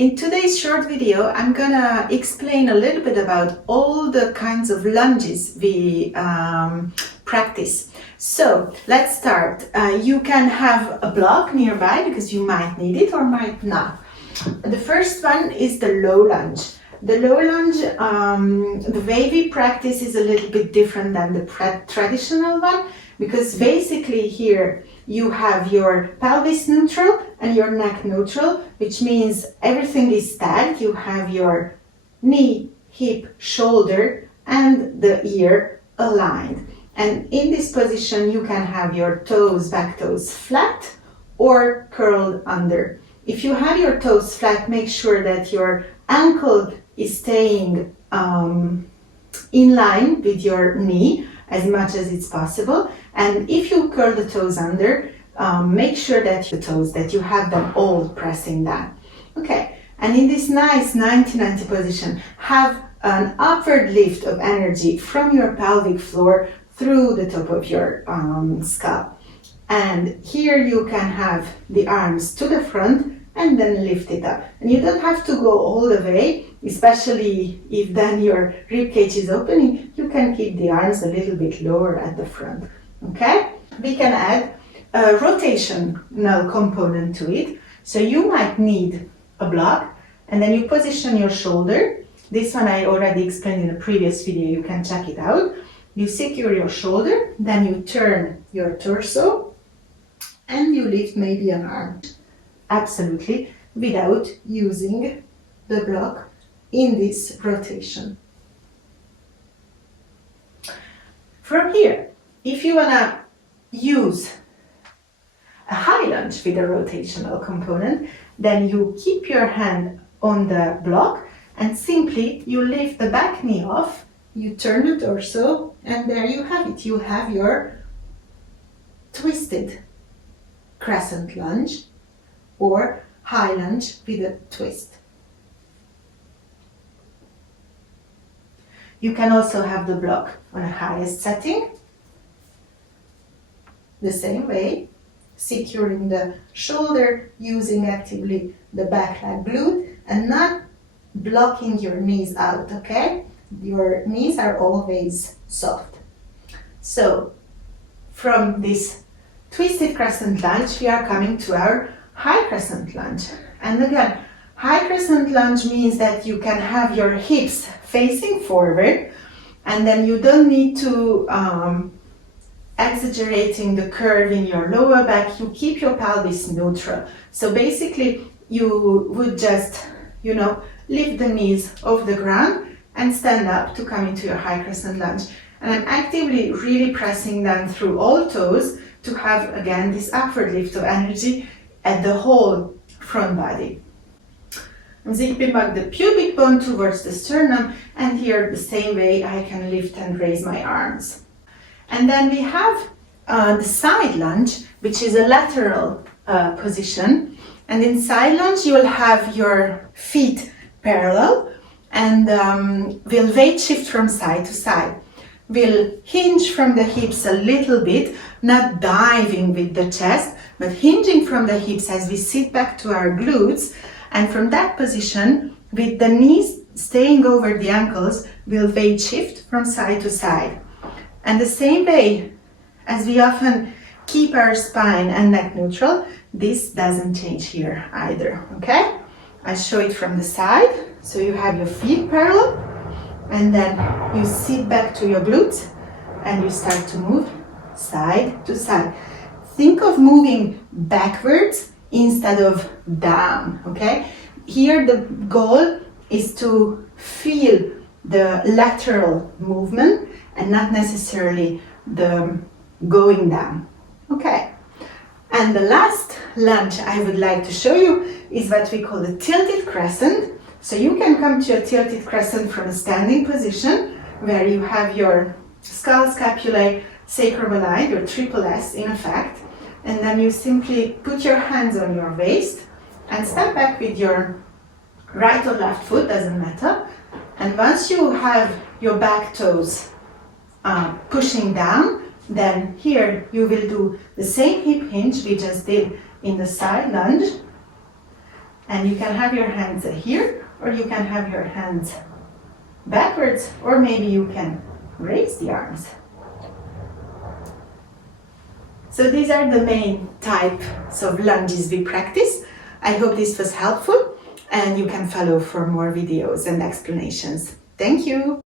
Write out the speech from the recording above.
In today's short video, I'm gonna explain a little bit about all the kinds of lunges we practice. So let's start. You can have a block nearby because you might need it or might not. The first one is the low lunge. The low lunge, the way we practice is a little bit different than the traditional one, because basically here you have your pelvis neutral and your neck neutral, which means everything is stacked. You have your knee, hip, shoulder and the ear aligned. And in this position you can have your toes, back toes flat or curled under. If you have your toes flat, make sure that your ankle is staying in line with your knee as much as it's possible. And if you curl the toes under, make sure that the toes, that you have them all pressing down. Okay, and in this nice 90-90 position, have an upward lift of energy from your pelvic floor through the top of your skull. And here you can have the arms to the front and then lift it up. And you don't have to go all the way, especially if then your rib cage is opening. You can keep the arms a little bit lower at the front. Okay? We can add a rotational component to it. So you might need a block, and then you position your shoulder. This one I already explained in a previous video, you can check it out. You secure your shoulder, then you turn your torso, and you lift maybe an arm. Absolutely, without using the block in this rotation. From here, if you wanna use a high lunge with a rotational component, then you keep your hand on the block and simply you lift the back knee off, you turn the torso, and there you have it. You have your twisted crescent lunge or high lunge with a twist. You can also have the block on a highest setting, the same way, securing the shoulder, using actively the back leg glute and not blocking your knees out, okay? Your knees are always soft. So from this twisted crescent lunge, we are coming to our high crescent lunge. And again, high crescent lunge means that you can have your hips facing forward, and then you don't need to exaggerating the curve in your lower back. You keep your pelvis neutral. So basically you would just, lift the knees off the ground and stand up to come into your high crescent lunge. And I'm actively really pressing down through all toes to have again this upward lift of energy at the whole front body. I'm zipping back the pubic bone towards the sternum, and here the same way I can lift and raise my arms. And then we have the side lunge, which is a lateral position. And in side lunge you will have your feet parallel and we'll weight shift from side to side. We'll hinge from the hips a little bit, not diving with the chest, but hinging from the hips as we sit back to our glutes. And from that position, with the knees staying over the ankles, we'll weight shift from side to side. And the same way as we often keep our spine and neck neutral, this doesn't change here either, okay? I show it from the side. So you have your feet parallel, and then you sit back to your glutes and you start to move side to side. Think of moving backwards instead of down, okay? Here the goal is to feel the lateral movement and not necessarily the going down, okay? And the last lunge I would like to show you is what we call the tilted crescent. So you can come to a tilted crescent from a standing position where you have your skull, scapulae, sacrum aligned, your triple S in effect, and then you simply put your hands on your waist and step back with your right or left foot, doesn't matter. And once you have your back toes pushing down, then here you will do the same hip hinge we just did in the side lunge. And you can have your hands here, or you can have your hands backwards, or maybe you can raise the arms. So these are the main types of lunges we practice. I hope this was helpful, and you can follow for more videos and explanations. Thank you.